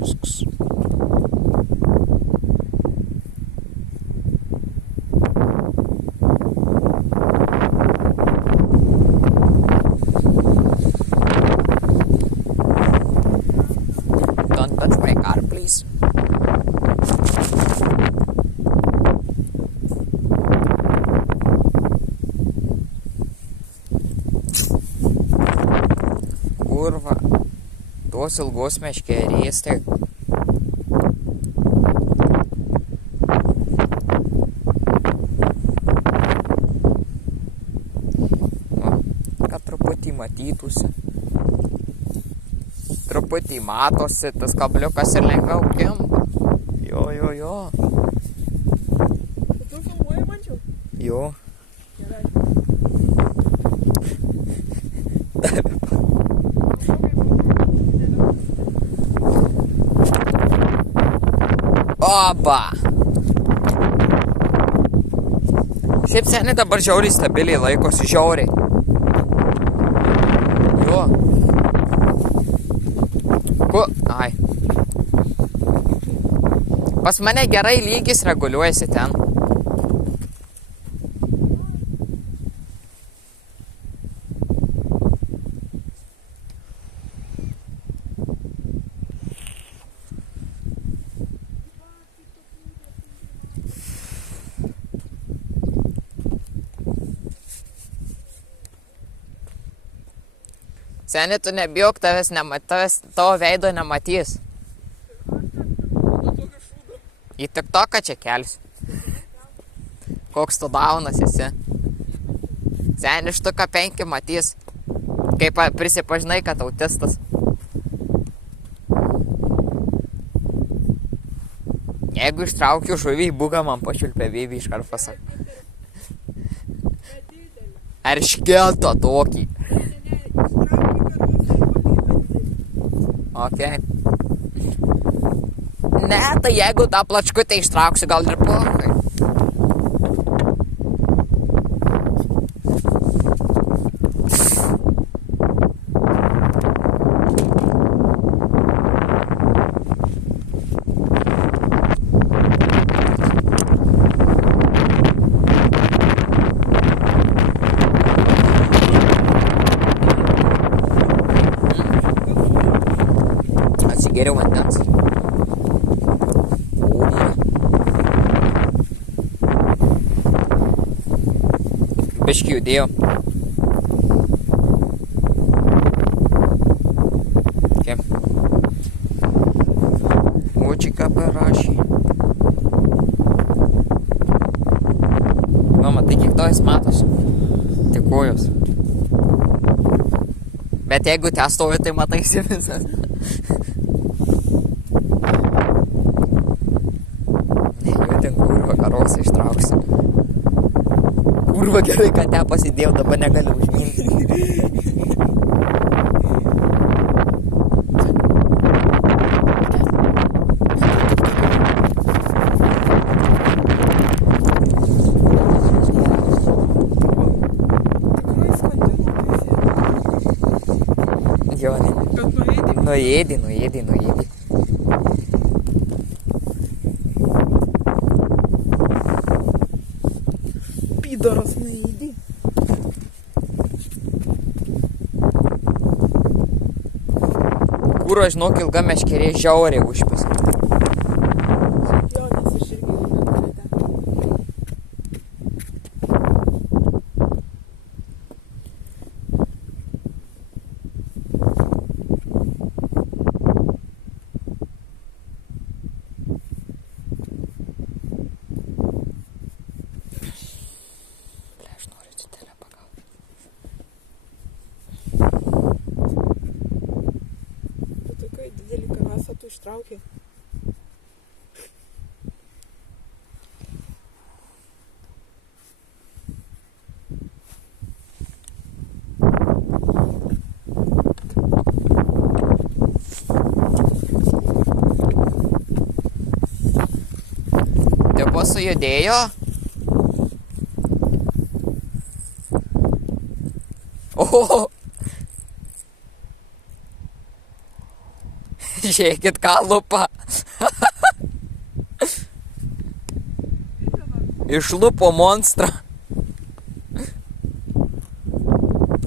Viskas. Don't touch my car, please. Kurva, tos ilgos meškerės, tai kad truputį matytųsi. Truputį matosi, tas kabliukas ir lengviau kimba. Jo. Tu filmuoji mančiau? Jo. Gerai. Oba! Šiaip seniai dabar žiauriai stabiliai laikosi, žiauriai. Jo. Ai. Pas mane gerai lygis reguliuojasi ten. Seni, tu nebijok, tavo veido nematys. Į TikToką čia kelsi. Koks tu daunas esi. Seni, štuką 5 matys. Kaip prisipažinai, kad autistas. Jeigu ištraukiu žuvį, būga man pačiulpė vėvį iškart pasak. Ar škelto tokį? Okay. Ne, tai jeigu tą plačkutę ištrauksiu, gal ir blogai. Atsigeriau vandens. Biškį judėjau. Očiką parašė. Matai, kiek to jis matosi. Tik kojos. Bet jeigu te stovi, tai mataisi visas. Nejudink, kurva, karosą ištrauksiu. Kurva, gerai, kad te pasidėjau, dabar negaliu užminti. Jo, ne. Nuėdį. Pidoras neįdį. Kūro, žinok, ilga meškerė žiauriai užpis. Jo, nes aš irgi neturiu ten. Aš noriu didelę pagalbą. Tu tokiai didelį karasą tu ištraukė. Tipo sujudėjo. Oho. Žiūrėkit, ką lupa. Išlupo monstrą.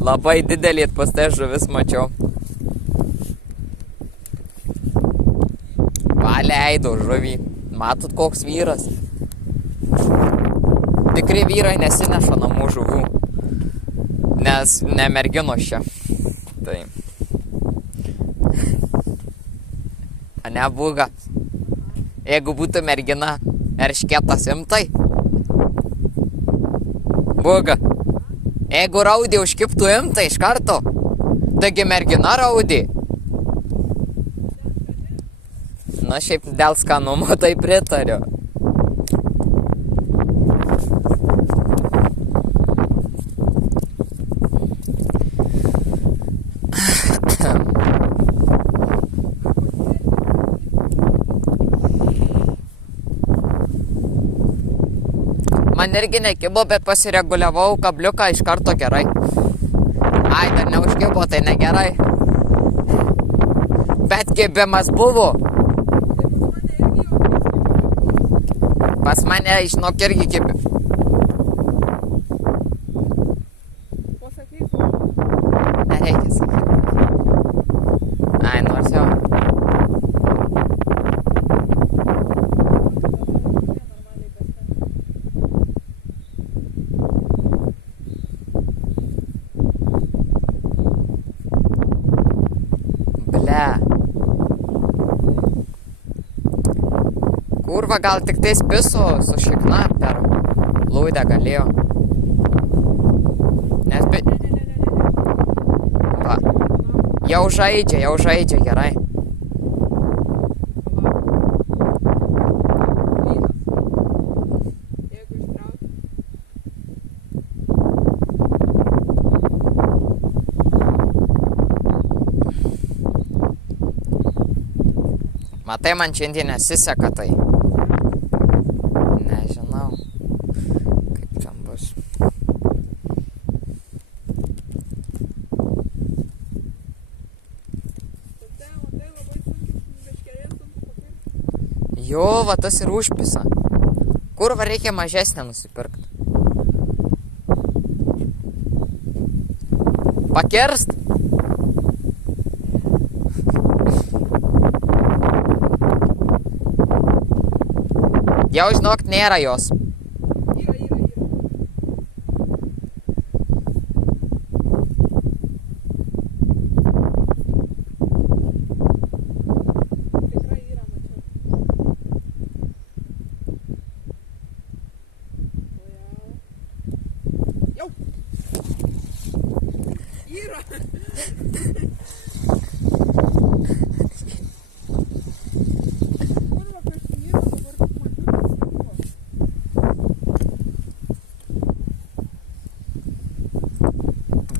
Labai didelį atpastę žuvis mačiau. Paleido žuvį. Matot, koks vyras. Tikri vyrai nesineša namų žuvų. Nes ne merginos čia. Tai. Ane būga. Jeigu būtų mergina, eršketas imtai. Būga. Jeigu raudį užkiptų imtai iš karto, taigi mergina raudį. Na šiaip dėl skanumo tai pritariu. Man irgi nekibo, bet pasireguliavau kabliuką iš karto gerai. Ai, dar neužkibo, tai negerai. Bet kibimas buvo. Pas mane, žinok, irgi kibi. Nereikia sakyti. Ai, nors jau. Kurva, gal tik tais piso su šikna per lūdę galėjo. Nes va. Jau žaidžia gerai. Matai, man šiandien nesiseka tai. Nežinau, kaip ten bus. Jo, va tas ir užpisa. Kurva reikia mažesnę nusipirkti. Pakerst. Jau žinok, nėra jos. Yra. Tikrai yra, mačiau. Jau. Yra.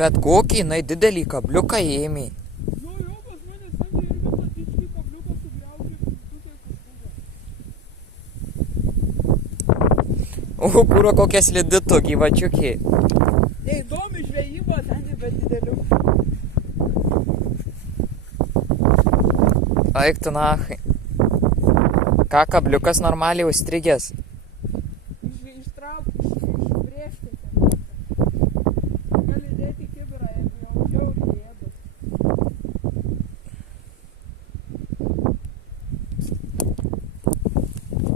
Bet kokį jinai didelį kabliuką ėmė. Jo, pas mane sakė irgi tą didelį kabliuką sugriaukė, O, kuro kokia slidito gyvačiukė. Neįdomi žvejyba, ten bet didelių. Eik tu nachai. Ką kabliukas normaliai užstrigęs? Ištraukti, išbrėžti. Gali dėti kibirą, jeigu jau žiauriai ėdas.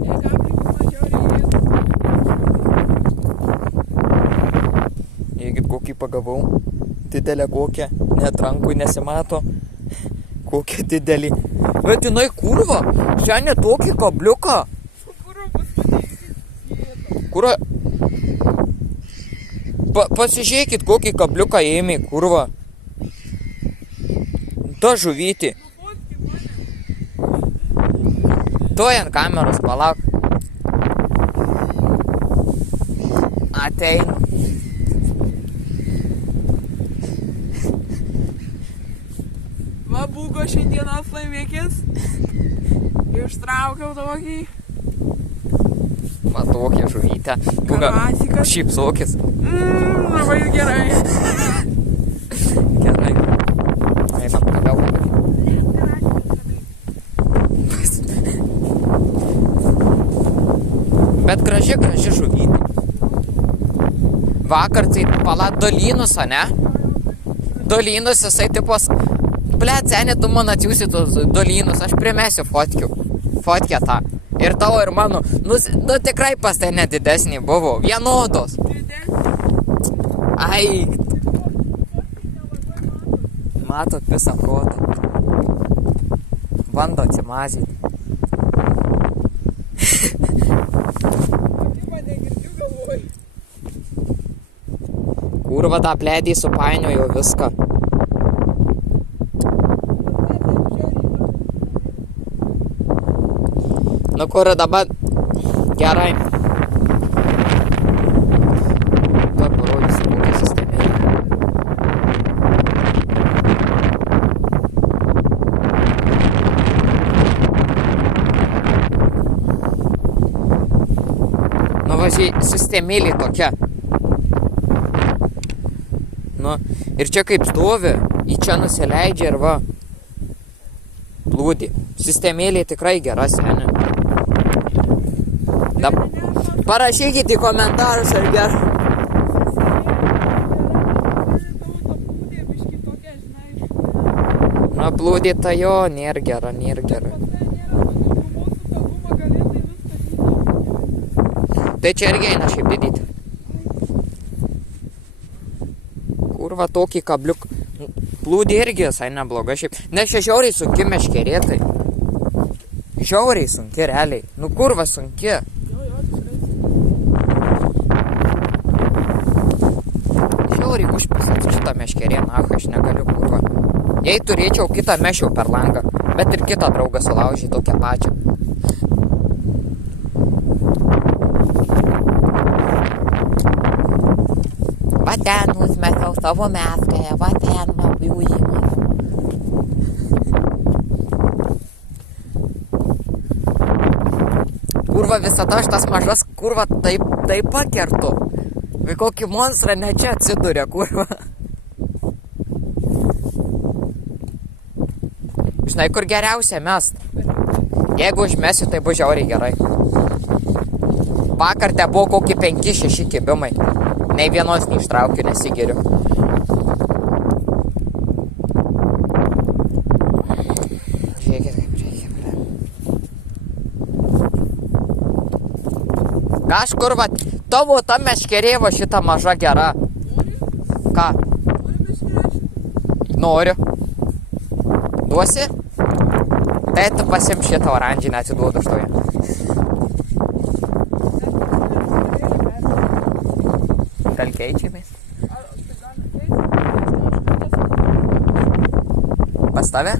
Jeigu aplikuma žiauriai ėdas. Jeigu kokį pagavau, didelę kokią, net rankų nesimato, kokią didelį. Bet jinai kurva, šiandien tokį kabliuką. Kuro pas mane įsėda. Kurva, pasižiūrėkit, kokį kabliuką ėmė, kurva. Ta žuvytį. Tuoj ant kameros, palauk. Ateinu. Va, būgo šiandienos laimėkis. Ištraukiau tokį. Va tokią žuvytę. Būga, Karasikas. šypsokis. Labai gerai. Gerai. Einam toliau. Bet graži žuvytė. Vakar tai pala dolynus, ne? Dolynus jisai tipos... Blet, seni, tu man atsiūsi tus dolynus, aš primesiu fotkę tą. Ir tavo, ir mano. Nu tikrai pas tai nedidesnį buvo. Vienodos. Ai. Matot visą kotą. Bando atsimazyti. Kurva, tą pledį supainiojo viską. Nu kur dabar gerai. Tuo parodysiu, kokia sistemėlė. Nu važiai, sistemėlė tokia. Nu, ir čia kaip stovi, į čia nusileidžia ir va. Plūdį. Sistemėlė tikrai gera, seni. Parašykite į komentarus, ar gerai. Na, plūdė tai jo, nėra gera. Tai čia irgi eina šiaip didyti. Kurva, tokį kabliuk. Plūdė irgi visai nebloga šiaip. Nes čia žiauriai sunki meškerėtai. Žiauriai sunki, realiai. Nu, kurva sunki. Žiauriai užpisat šitą meškerė, aš negaliu, kurva. Jei turėčiau kitą, mešiau per langą. Bet ir kitą draugą sulaužį tokią pačią. Va ten užmetiau savo meskąją, va ten jų įmonę. Kurva, visada aš tas mažas, kurva, taip pakertu. Vai kokį monstrą ne čia atsiduria, kurva. Žinai, kur geriausia mest. Jeigu užmesiu, tai bus žiauriai gerai. Vakar te buvo kokį 5-6 kibimai. Nei vienos neištraukiu, nesigeriu. Žiūrėkit, kaip reikia. Kažkur, va, tavo ta meškerė va šita maža gera. Ką? Noriu. Duosi? Tai tu pasim šitą oranžinę, atiduodu štoje. Gal keičiamės? Pas tave?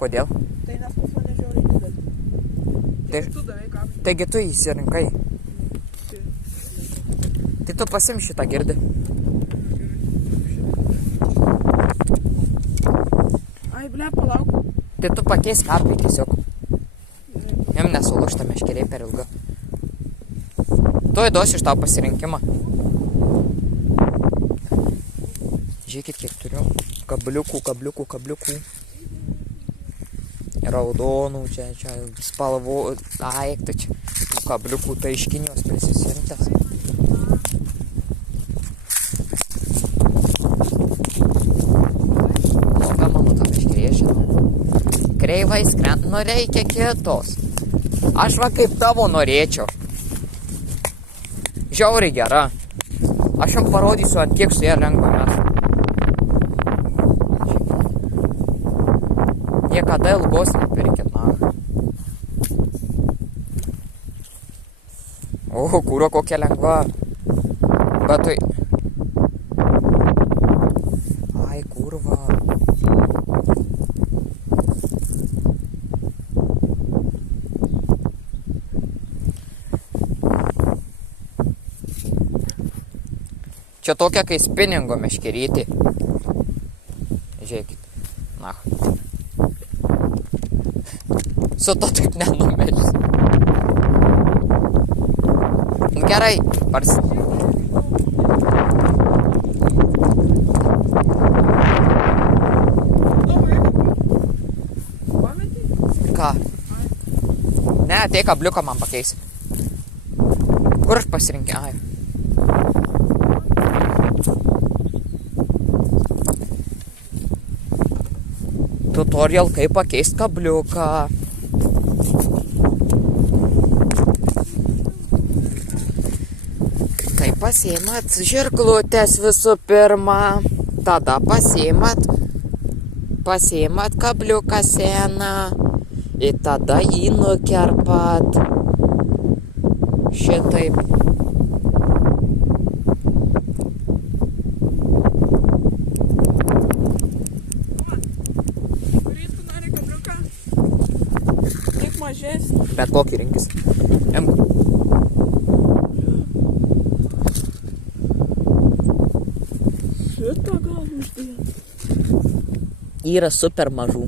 Kodėl? Tai nes pas mane žiauriai didelis. Tu davai kablį. Taigi tu įsirinkai. Tai tu pasim šitą girdi. Ai, ble, palauk. Tai tu pakeis kablį tiesiog. Jam nesulūžta meškeriai per ilga. Tu įduosiu iš tau pasirinkimą. Žiūrėkit, kiek turiu. Kabliukų. Raudonų, čia spalvų, tai čia kabliukų, tai iš Kinijos prisisirinktas. Kokia mano ta meškerė, žinau. Kreivai skrent, nu reikia kitos. Aš va kaip tavo norėčiau. Žiauriai gera. Aš jam parodysiu, ant kiek su ją lengva mes. Niekada ilgos nepirkit, na. O, kūro kokia lengva. Bet tai... Ai, kurva. Čia tokia kai spiningo meškerytė. Žiūrėkit. Na. Su to taip nenumėlis. Gerai, Ką? Ne, tai kabliuką man pakeisi. Kur aš pasirinkė? Ai. Tutorial, kaip pakeist kabliuką. Kaip pasiimat žirklutės visų pirma. Tada pasiimat kabliuką seną. Ir tada jį nukerpat. Šitaip. Mažesnį. Bet kokį rinkis. Šitą gal uždėti. Yra super mažų.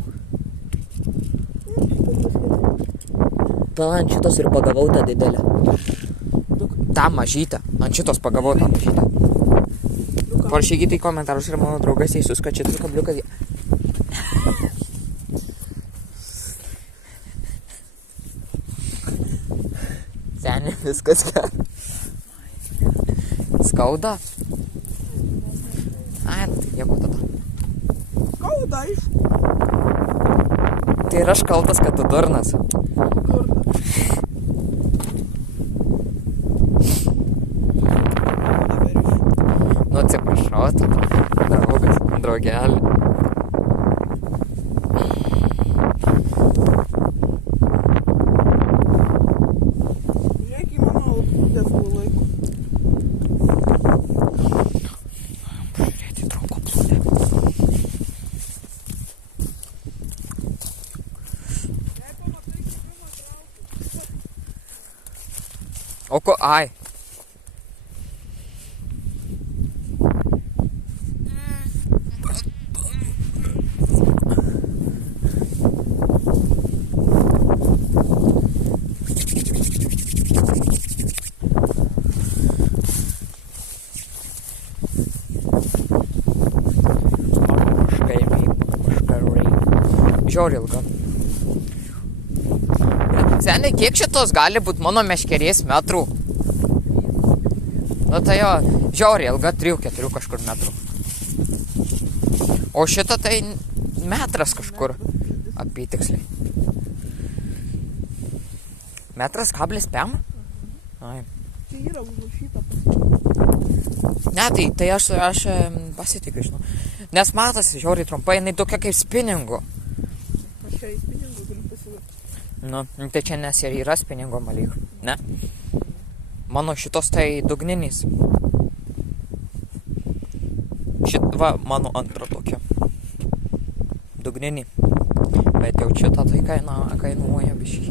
Ta ant šitos ir pagavau tą didelę. tą mažytę. Ant šitos pagavau tą mažytę. Parašykite į komentarus ir mano draugas Eisus, kad šitas kabliukas... Seniai, viskas gerai. Skauda? Ai, jeigu tada. Skauda, aišku. Tai ir aš kaltas, kad tu durnas. Nu, atsiprašau, tada. Draugas, draugelį. Žiūrėk į mano alkutės laiko. Žiūrėti draugo plūdę. O ko, ai. Žiauriai ilga. Seniai, kiek šitos gali būti mano meškerės metrų? Nu tai jo, žiauriai ilga, 3-4 kažkur metrų. O šita tai metras kažkur. Apytiksliai. Metras kablis 5? Ai. Tai yra užrašyta. Ne, tai aš pasitikiu, žinau. Nes matosi žiauriai trumpai, jinai tokia kaip spiningu. Aš šiai spiningų galiu pasilikti. Nu, tai čia nes ir yra spiningo malyk, ne? Mano šitos tai dugninys. Va, mano antra tokia. Dugninį. Bet jau šitą tai kainuoja biškį.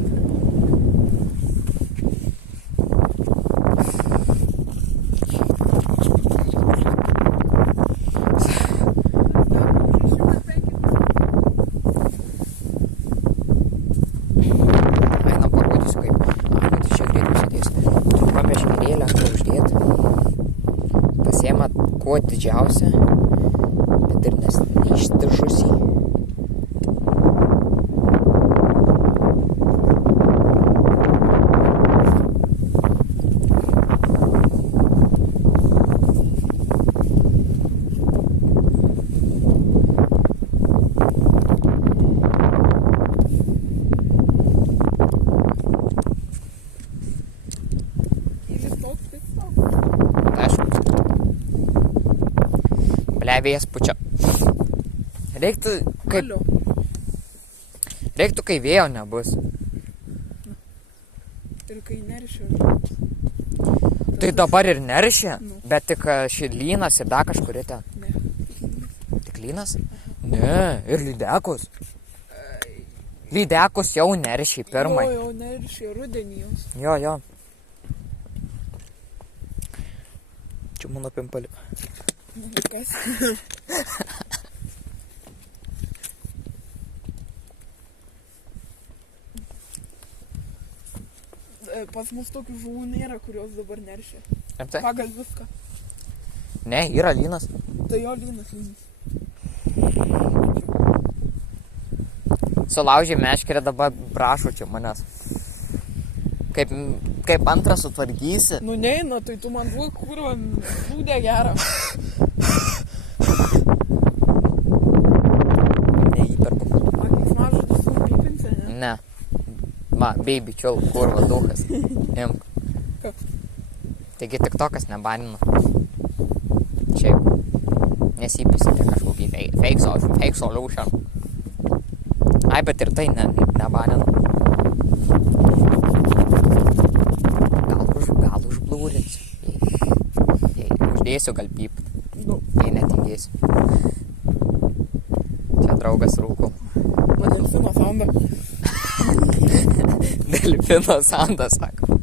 Kuo didžiausia, bet ir neištižusi. Vėjas pučia. Reiktų, kai vėjo nebus. Ir kai neršia. Tai dabar ir neršia, bet tik širlynas ir dar kažkuri ten. Ne. Tik lynas? Ne, ir lydekos. Lydekos jau neršia pirmai. Jo, neršia rudenį jos. Jo. Čia mano pimpali. Kas? Pas mus tokių žuvų nėra, kurios dabar neršia. Pagal viską. Ne, yra lynas. Tai jo lynas. Sulaužė meškerę, dabar prašo čia manęs. Kaip antrą sutvarkysi. Nu neina, tai tu man duok kurva plūdę gerą. Neįperku. Akis mažas, tu supypinsi, ne? Ne. Baby, čiul, kurva, dukas. Imk. Kas? Taigi tik tokas nebanino. Šiaip. Nesipysite kažkokį fake solution. Ai, bet ir tai nebanino. Gal užblūrinsiu. Jei uždėsiu, gal pypt. Nu. Jei netingėsiu. Čia draugas rūkų. Man delfino soundą. Delfino soundą, sako.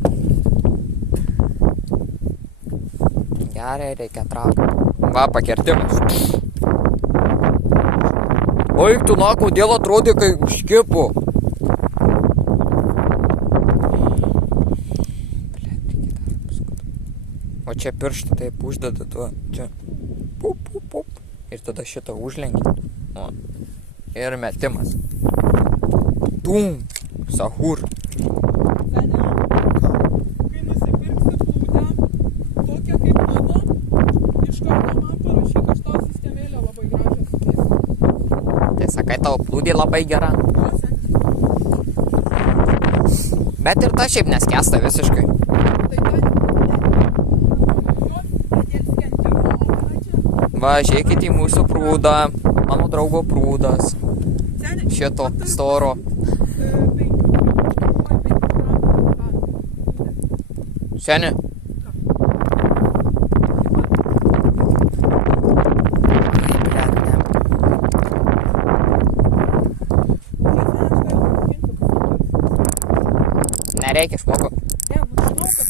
Gerai, reikia traukti. Va, pakertimas. Oi, tu na, kodėl atrodė, kai užkipo? O čia pirštą taip uždeda tuo. Čia. Pup, pup, pup. Ir tada šitą užlenki. O. Ir metimas. Tum. Sahur. Seni, kai nusipirksi plūdę, tokią kaip mano, iš karto man parašyk, aš tau sistemėlę labai gražią sudėsiu. Tai sakai, tavo plūdė labai gera. O, seni. Bet ir ta šiaip neskęsta visiškai. Tai ten, pradėt skentimo, o ką čia? Va, žiūrėkit į mūsų prūdą. Mano draugo prūdas. Seni, Šito storo. 5 gramų. Seni. Nereikia išmoko. Ne, nu žinau, kad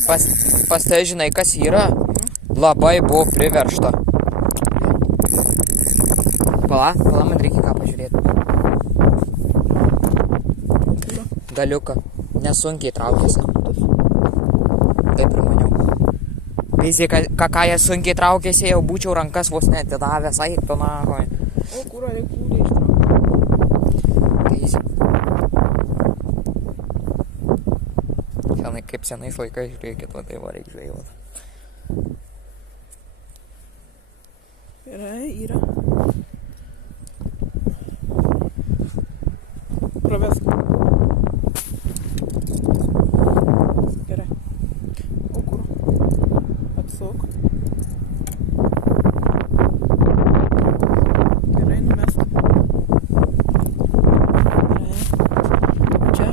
Pas tai žinai, kas yra? Labai buvo priveršta. Pala, man reikia ką pažiūrėti. Galiuką. Nesunkiai traukėsi. Taip ir maniau. Visi, ką jie sunkiai traukėsi, jau būčiau rankas vos netidavęs. Eik, tu nahoj. O, kurą reikia plūdę ištraukti. Easy. Senai, kaip senais laikais, žiūrėkit, va tai va reikia žvejoti. Yra. Pravesk. Gerai. O kur? Atsuk. Gerai, numesk. Gerai. Čia.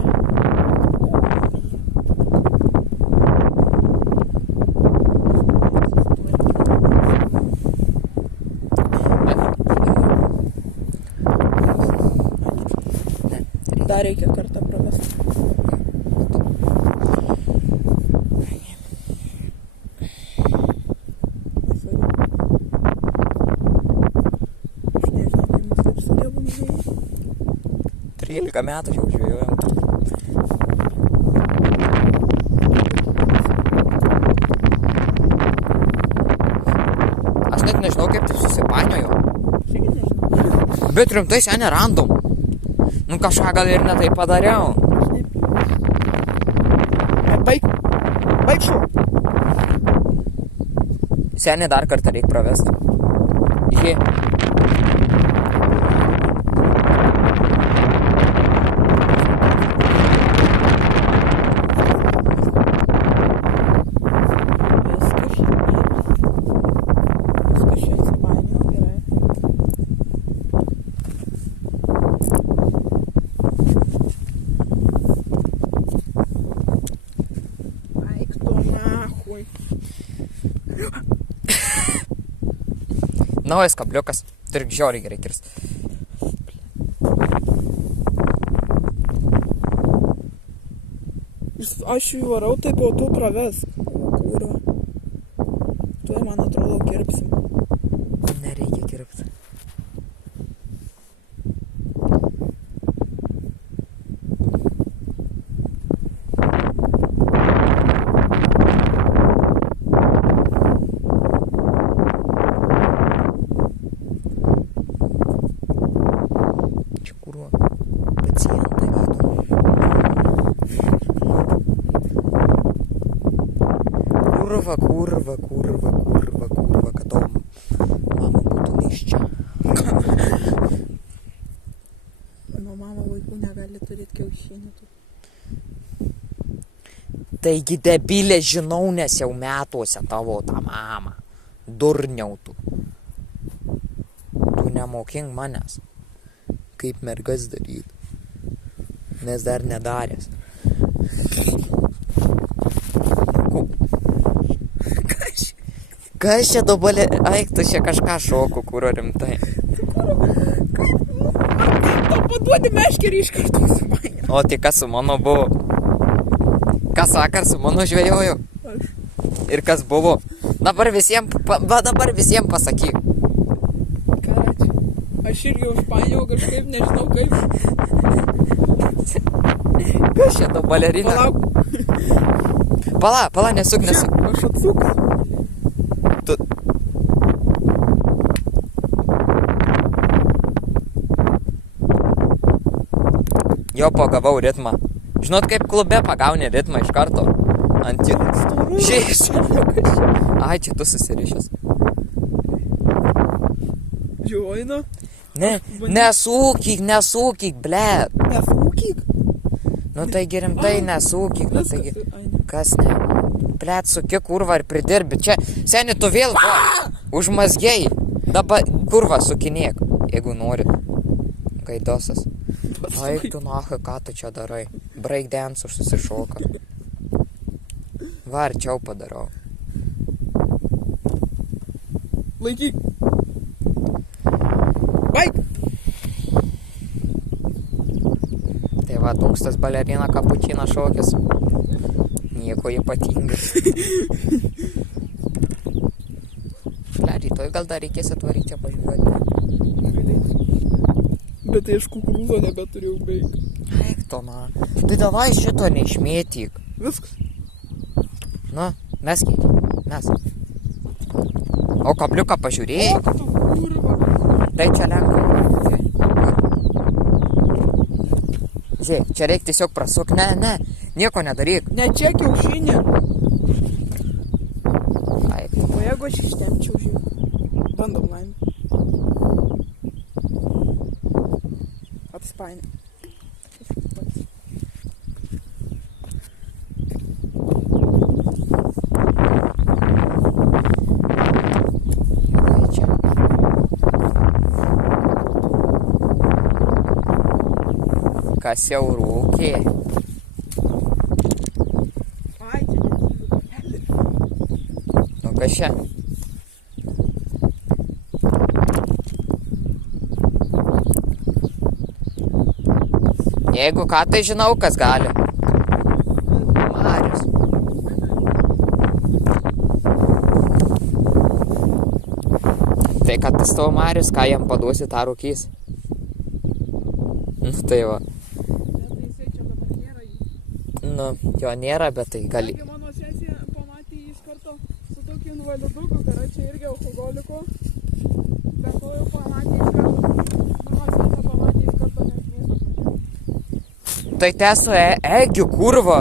Dar reikia kartą pravesti. Aš nežinau, kaip mes taip sugebam žvejoti. 13 metų jau žvejojam. Aš net nežinau, kaip taip susipainiojo. Šiaip nežinau. Bet rimtai seniai random. Nu kažką gal ir netai padariau. Aš nepyksiu. Baig šau. Seniai dar kartą reikia pravesti. Jie. Viskas čia įsipainio, gerai. Eik tu nahui. Naujas kabliukas. Turi žiauriai gerai kirst. Aš jų varau taip, o tu pravesk. Kurva. Tu, man atrodo, kirpsim. Nereikia kirpti. Čia kurva. Pacientą gydo. Kurva, kad tavo mama būtų neščia. Nu, mama vaikų negali turėti kiaušinių. Taigi debilė žinau, nes jau metuose tavo tą mamą. Durniau tu. Tu nemokink manęs, kaip mergas daryti. Nes dar nedaręs. Kas čia dabar? Aik, tu čia kažką šoku, kuro rimtai. Tau paduodi meškerį iš karto sumainė. O tai kas su mano buvo? Kas vakar su mano žvejojo? Aš. Ir kas buvo? Dabar visiems pasakyk. Karačiai. Aš irgi užpainiau kažkaip, nežinau kaip. Kas čia to balerina? Palauk. Pala, nesuk. Aš atsuku. Tu... Jo, pagavau ritmą. Žinot, kaip klube pagauni ritmą iš karto. Ant jų. Žiūrėk. Ai, čia tu susirišęs. Žiūrėjau. Nesūkyk, blėt. Nesūkyk. Nu taigi rimtai nesūkyk. Nu, taigi... Kas ne? Blėt, suki kurva ir pridirbi. Čia, seni, tu vėl užmazgėjai. Dabar kurva sukinėk, jeigu nori. Gaidosas. Aik tu naha, ką tu čia darai. Breakdance užsusišoka. Va, arčiau padarau. Laikyk. Baik. Tai va, tūkstas balerina kapučina šokis. Nieko ypatingas. Ble, rytoj gal dar reikės atvaryti čia pažiūrėti. Bet tai aš kukurūzo nebeturėjau beig. Eik to man. Tai davai šito neišmėtyk. Viskas. Nu, meskit. Mes. O kabliuką pažiūrėjai? O, tu kurva. Tai čia lenkai. Žiūrėk, čia reikia tiesiog prasuk. Ne, nieko nedaryk. Ne čia kiaušinė. Ai, O jeigu aš ištempčiau, žiūrėk. Bandom laimę. Atspainė. čia. Kas jau rūkė? Ai, čia netylu. Nu, kas čia? Jeigu ką, tai žinau, kas gali. Marius. Tai kad tas tavo Marius, ką jam paduosi, tą rūkys. Nu, tai va. Bet jisai čia dabar nėra jį. Nu, jo nėra, bet tai gali. Taigi mano sesija pamatė jį iš karto su tokiu invaliduku, tai yra čia irgi alkoholiku. Bet to jau pamatė iš karto. Mano sesija pamatė iš karto net mėsą. Tai te su Egiu, kurva.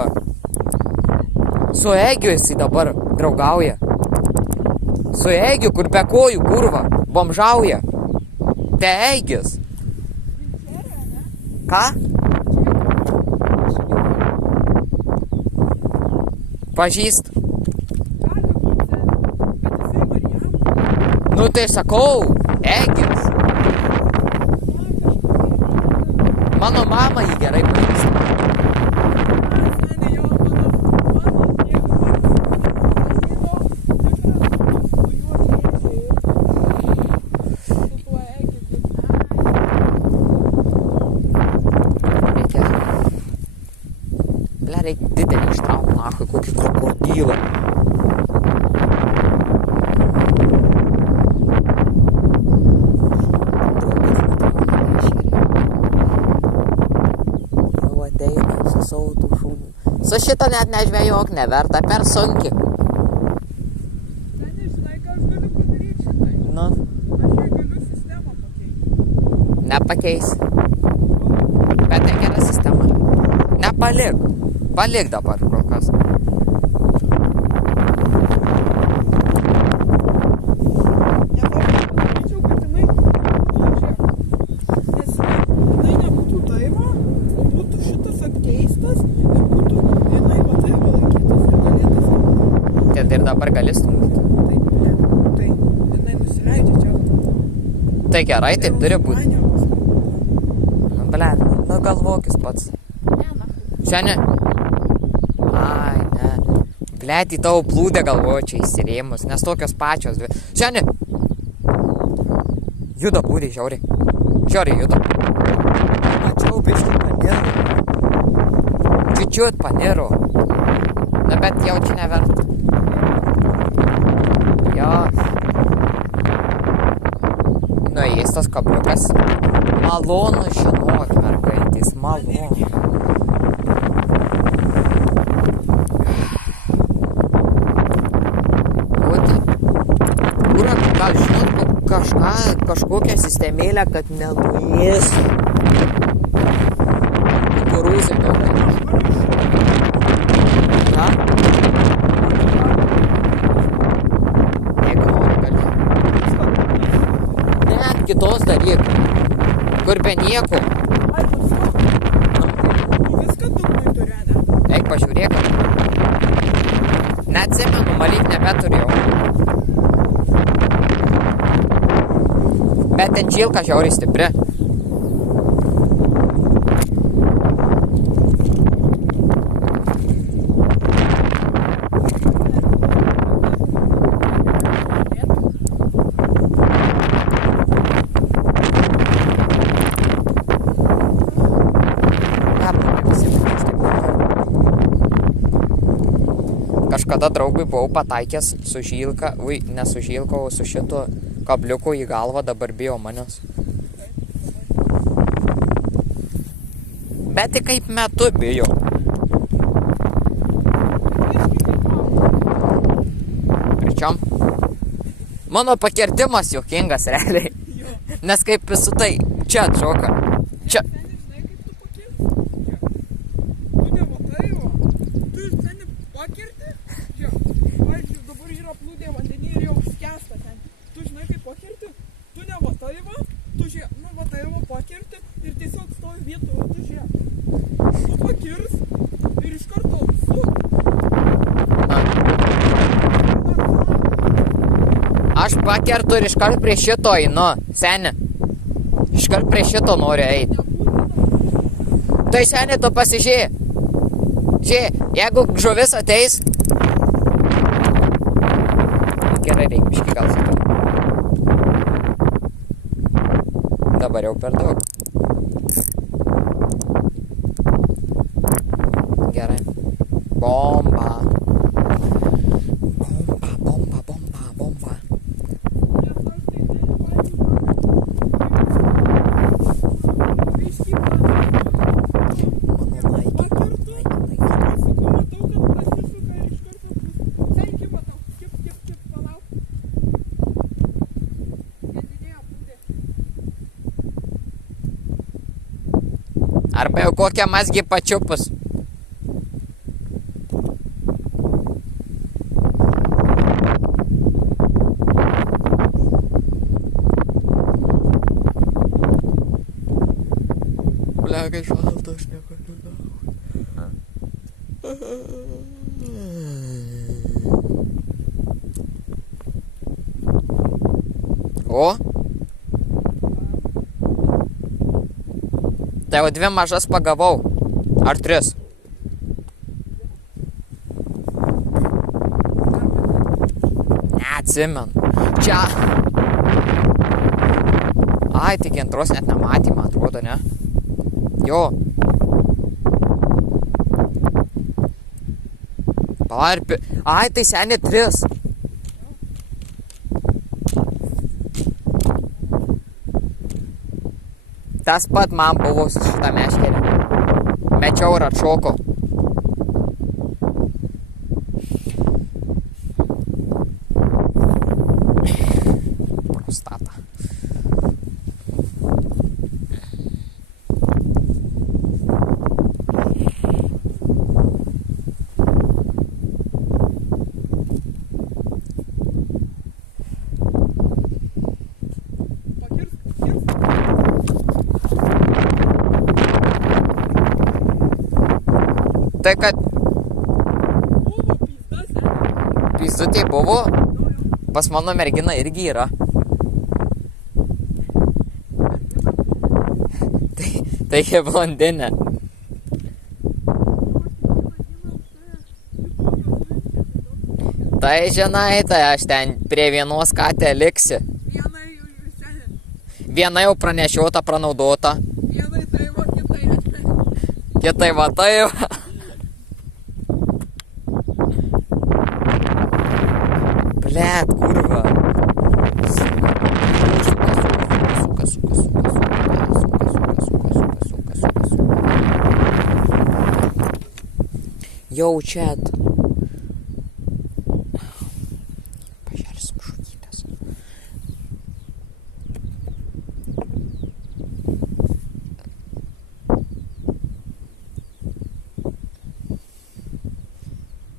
Su Egiu jisai dabar draugauja. Su Egiu, kur be kojų, kurva. Bomžauja. Te Egis. Ką? Pažįst. Gali būti, bet jisai Marijam. Nu tai sakau, Egis. Mano mama jį gerai pažįsta. Senė jo, mano tėvų Reikia didelį ištraukti, nachai, kokį krokodilą. Jau ateina su savo tų šūnų. Su šitą net nežvejok, neverta, per sunki. Senė, žinai, ką aš galiu padaryti šitai? Nu, Aš jai galiu sistemą pakeisti. nepakeis. Bet tai gera sistema. Nepalik. Palik dabar kol kas. tai ir dabar gali stumdyti. Tai jinai nusileidžia čia. Tai gerai, taip turi būti. Mane. Nu, ble, nu galvokis pats. Šiandien? Ai, ne. Ble, į tavo plūdę galvoju čia įsirėmus, nes tokios pačios dvi. Šiandien? Juda plūdė, žiauriai. Žiauriai juda. Mačiau, biškį paniro. Čiučiut paniro. Na, bet jau čia neverta. Jo. Nuėjęs tas kabliukas. Malonu žinot, mergaitės, malonu. Gal žinot, kažkokią sistemėlę, kad nenuėsiu. Kukurūzai daug. Na? Jeigu nori, gali. Ne, ant kitos daryk. Kur be nieko. Viską dugnai turi, ne? Eik pažiūrėk. Neatsimenu, malyt nebeturėjau. Bet ten čilka žiauriai stipri. Kažkada draugui buvau pataikęs su žylka, ne su žylka, o su šito kabliuku į galvą, dabar bijo manęs. Bet tai kaip metu bijo. Pričiom? Mano pakirtimas juokingas realiai. Nes kaip su tai čia atšoka. Čia. Aš pakertu ir iškart prie šito einu, seni. Iškart prie šito noriu eiti. Tai seni, tu pasižiūrėk. Žiūrėk, jeigu žuvis ateis. Gerai, reik biškį gal sakyti. Dabar jau per daug. Gerai. Bomba. Arba jau kokią mazgį pačiupus. Bля, kai šalta, aš negaliu. O? Tai jau 2 mažas pagavau. Ar 3? Neatsimenu. Čia. Ai, tik antros net nematė, man atrodo, ne? Jo. Palarpi. Ai, tai seniai 3. Tas pat man buvo su šitą meškerį. Mečiau ir atšoko. Prostata. Tai kad Vizutė buvo, pas mano mergina irgi yra. Tai jie blondinė. Tai žinai, tai aš ten prie vienos katę liksi. Viena jau pranešiota, pranaudota. Vienai tai va, kitai. Kitai va tai va. Blet, kurva. Jau čiat. Pažersim šukytės.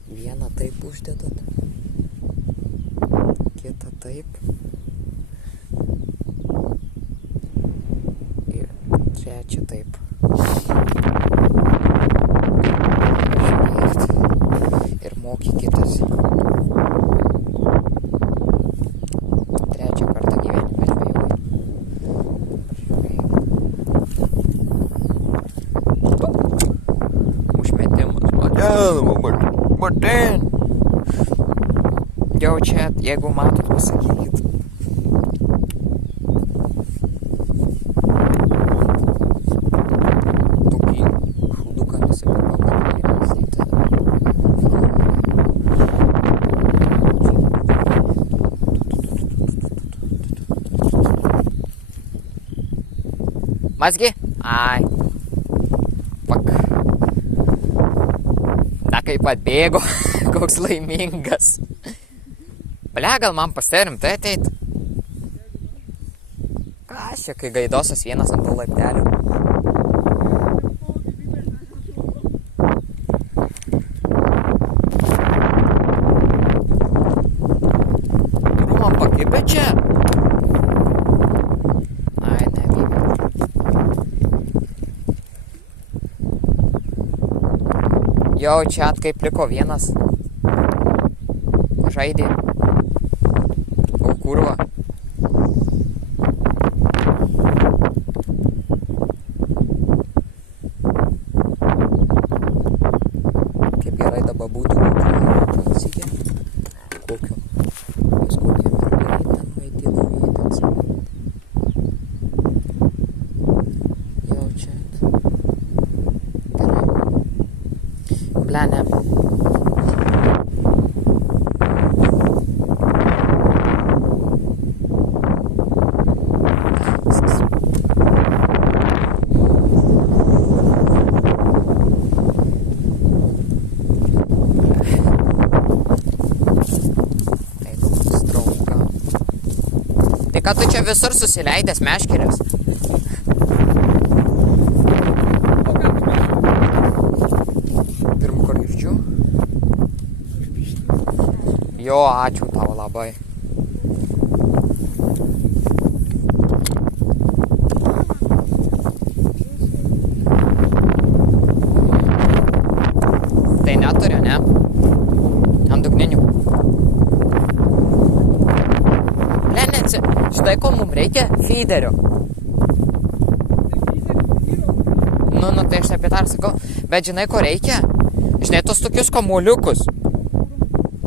Vieną taip uždedat. Kitą taip. Ir trečią taip. Ir mokykitės. Trečią kartą gyvenime žvejojau. Užmetimas. Maten. Jau čia, jeigu matot, pasakykit. Tokį šūduką nusipirko, kad galima sėti. Mazgi? Ai. Pak. Na kaip atbėgo, koks laimingas. Blia, gal man rimtai ateit? Kas čia, kai gaidosas vienas ant tų laiptelių? Kur man pakibė čia? Ai, nevyko. Jau čia kaip liko vienas. Žaidė. Kurva. Kaip gerai dabar būtų kokio atsikė. Kokio? Jūs kokią mergaitę ten vaidino vietas. Jau čia. Gerai. Blia, ne. Ką tu čia visur susileidęs meškerės? Pirmą kartą girdžiu. Jo, ačiū tau labai. Tai neturi, ne? Ant dugninių. Štai ko mums reikia? Feederio. Nu, tai aš apie tą sakau. Bet žinai, ko reikia? Žinai, tos tokius kamuoliukus.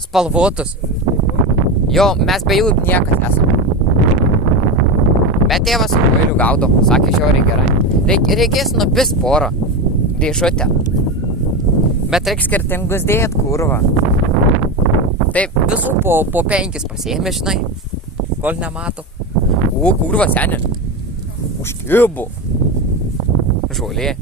Spalvotus. Jo, mes be jų niekas esame. Bet tėvas kamuolių gaudo. Sakė, žiauriai gerai. Reikės nupis porą. Dėžutę. Bet reikia skirtingus dėt, kurva. Taip, visų po 5 pasiėmė, žinai. Kol nemato. O, kurva, senė. Užkibo. Žolė.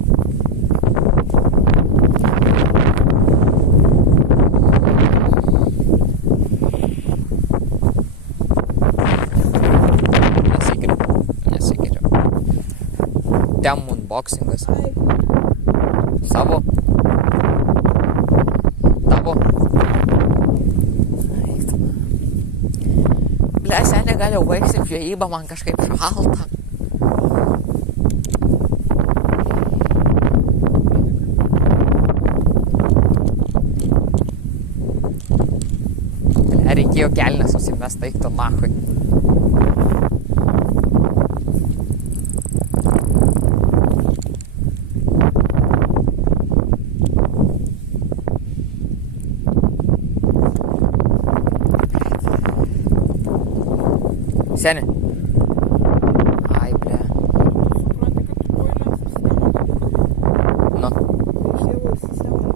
Nesigiriu. Tem unboxingas. Savo. Tavo. Ble, senė, gal jau baigsim žvejybą, man kažkaip šalta. reikėjo kelnes susimest, eik tu nachui. Seni. Ai, ble. Supranti, kad tu boilėm sistemą. Nu. Išėjau į sistemą.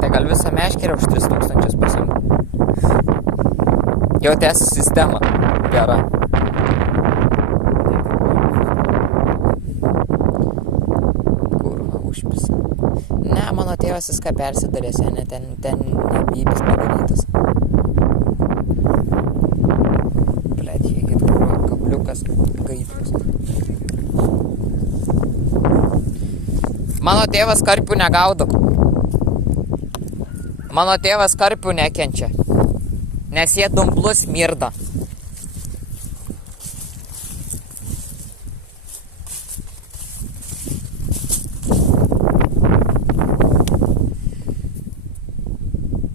Tai gal visą meškerę už 3000 pasiimti. Jau tęsi sistemą. Gera. Kurva, užpisa. Ne, mano tėvas viską persidarė, seni, ten nebybės padarytas. Blet, žiūrėkit, kurva, kabliukas gaidus. Mano tėvas karpių negaudo. Mano tėvas karpių nekenčia, nes jie dumblus mirda.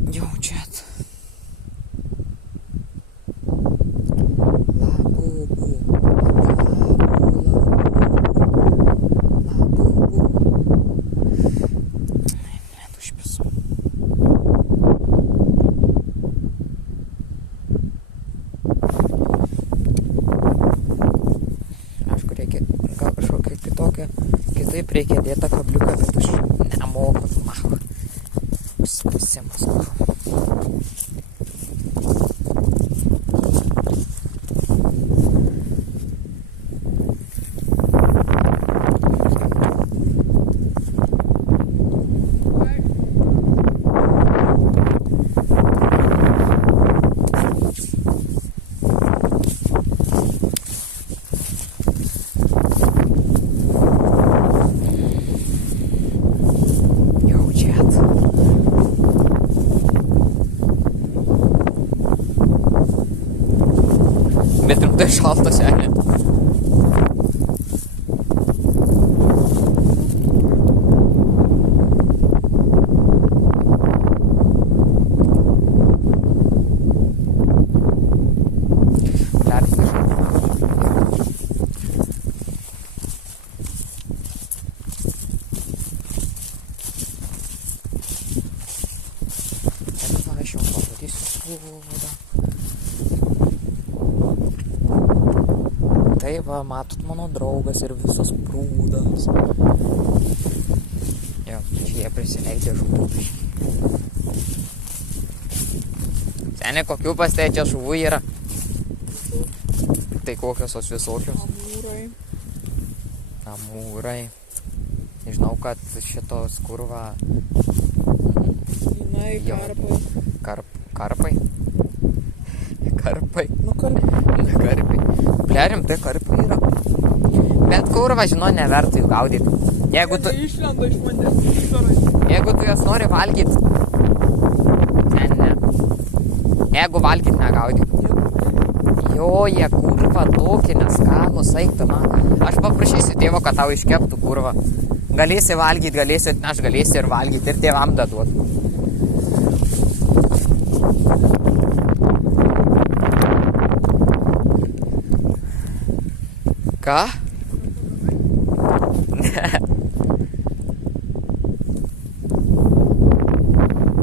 Jaučiat. Kitaip reikia dėti kabliuką, bet aš nemoku. Pasimus. Bet rimtai šalta, seni. Aš jau pamatysiu spūdą. Tai va, matot mano draugas ir visas prūdas. Jo, šie prisileidė žuvų. Seni, kokių pastečia žuvų yra? Tai kokios tos visokios? Amūrai. Žinau, kad šitos kurva... Jinai, Karpai? Karpai? Nu, karpai. Karpai. Plerim, tai karpai yra. Bet kurva, žinau, neverta jų gaudyti. Jeigu tu... Išlenda iš vandens įdarai. Jeigu tu jas nori valgyti... Ne. Jeigu valgyti negaudyk. Jo, jie kurva tokį neskanus, eiktų, man. Aš paprašysiu tėvo, kad tau iškeptų kurva. Galėsi valgyti, galėsi atneš, galėsi ir valgyti ir tėvam daduot. Ką? Ne.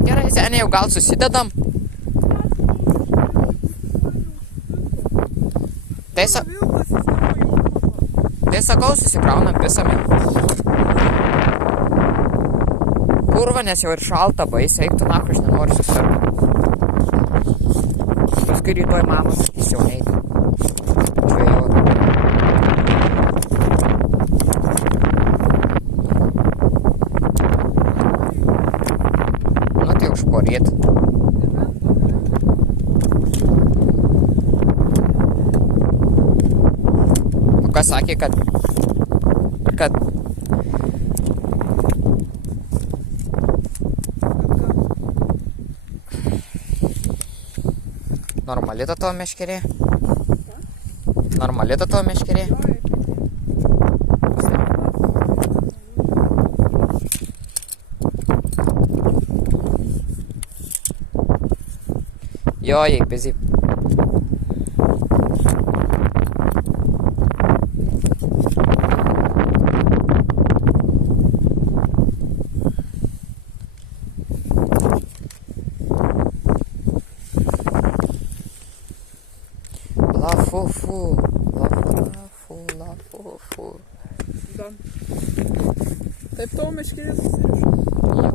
Gerai, seniai, jau gal susidedam? Tai sakau, susikraunam pisami. Kurva, nes jau ir šalta baisiai, eik tu naku, aš nenoriu susirgti. Paskui rytoj mama sakys jau neiti. Žvejot. Nu tai užporėt. O kas sakė, kad normali ta tavo meškerė? Normali ta tavo meškerė? Jo, eik pezi. Ла-фу-фу. Ла-фу-ла-фу-фу. Da. Taip tavo meškerė susirišo. Jo.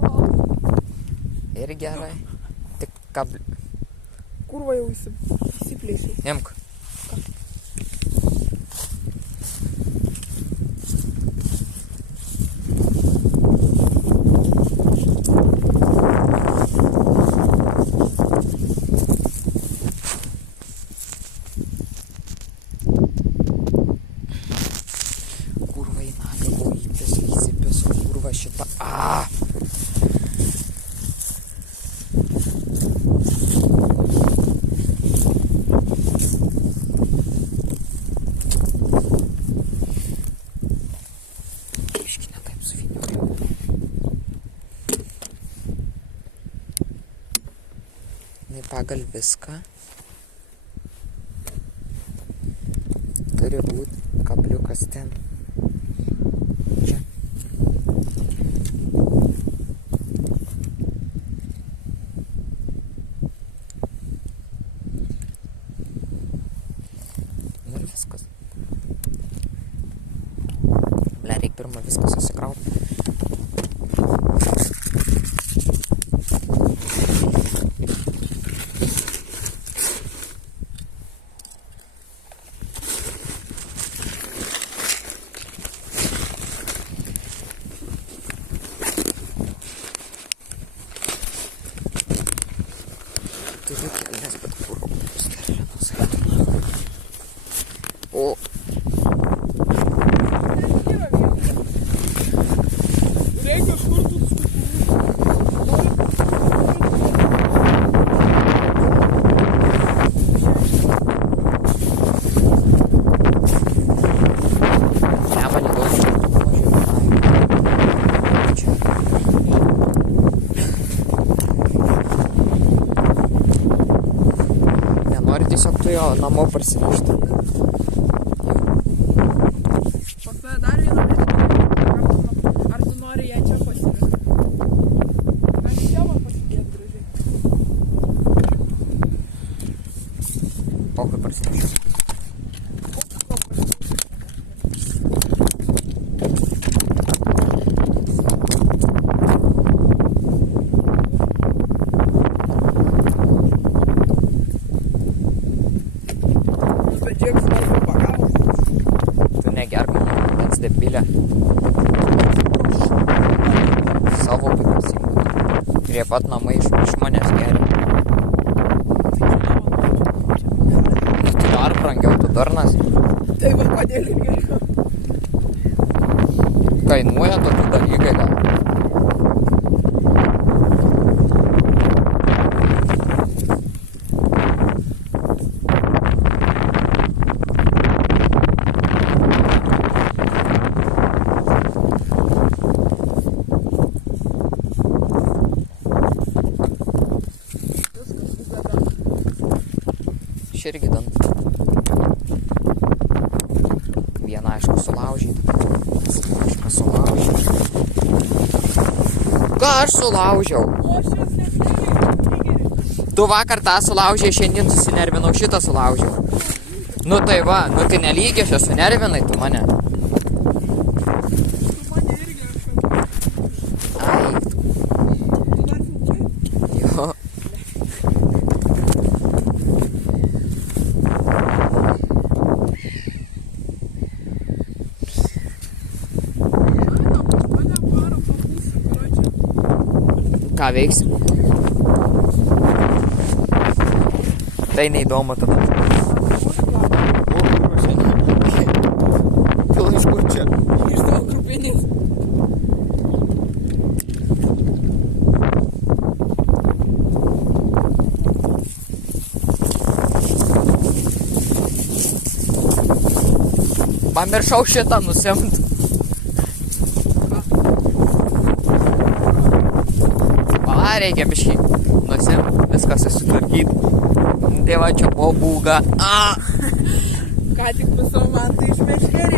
Ir gerai. Tik kabli. Kurva jau įsiplėšė. Imk. Kurva į nagą buvo įsipiso, kurva šita. Iškinė taip suviniojau. Tai pagal viską turi būti kabliukas ten. Čia. Ir viskas. Ble, reik pirmą viską susikrauti. Turiu kelnes, bet kur sterilinos. O, Reikia kažkur tų nema nedaug. Čia. Nenori tiesiog tu jo namo parsivežti. Pas tave dar vieną meškerę. Ar tu nori ją čia pasivežti? Aš čia man pasidėt gražiai. Pokui parsivežti. Bet žiūrėk, smalsu pagavo. Tu negerk mano vandens debilę. Savo pasimk. Prie pat namai iš manęs geria. Tu dar brangiau, tu darnas. Tai va, kodėl ir geriau. Kainuoja tokie dalykai gal. Aš irgi dantų. Vieną aišku sulaužyti. Kažką sulaužyti. Ką aš sulaužiau? O aš jas neapsigerai. Tu vakar tą sulaužiai, šiandien susinervinau, šitą sulaužiau. Nu tai va, nu tai nelygiai, aš sunervinai tu mane. Tu mane irgi aš. Ai, Tu dar filmuoji? jo. Mane varo papūsi, karočią. Ką veiksim? Tai neįdomu tada. Tu iš kur čia? Iš savo grupinės. Pamiršau šitą nusimt. Reikia biškį nusimt, viską susitvarkyti. Tai va čia buvo būga. Ką tik visą man tai iš meškerį.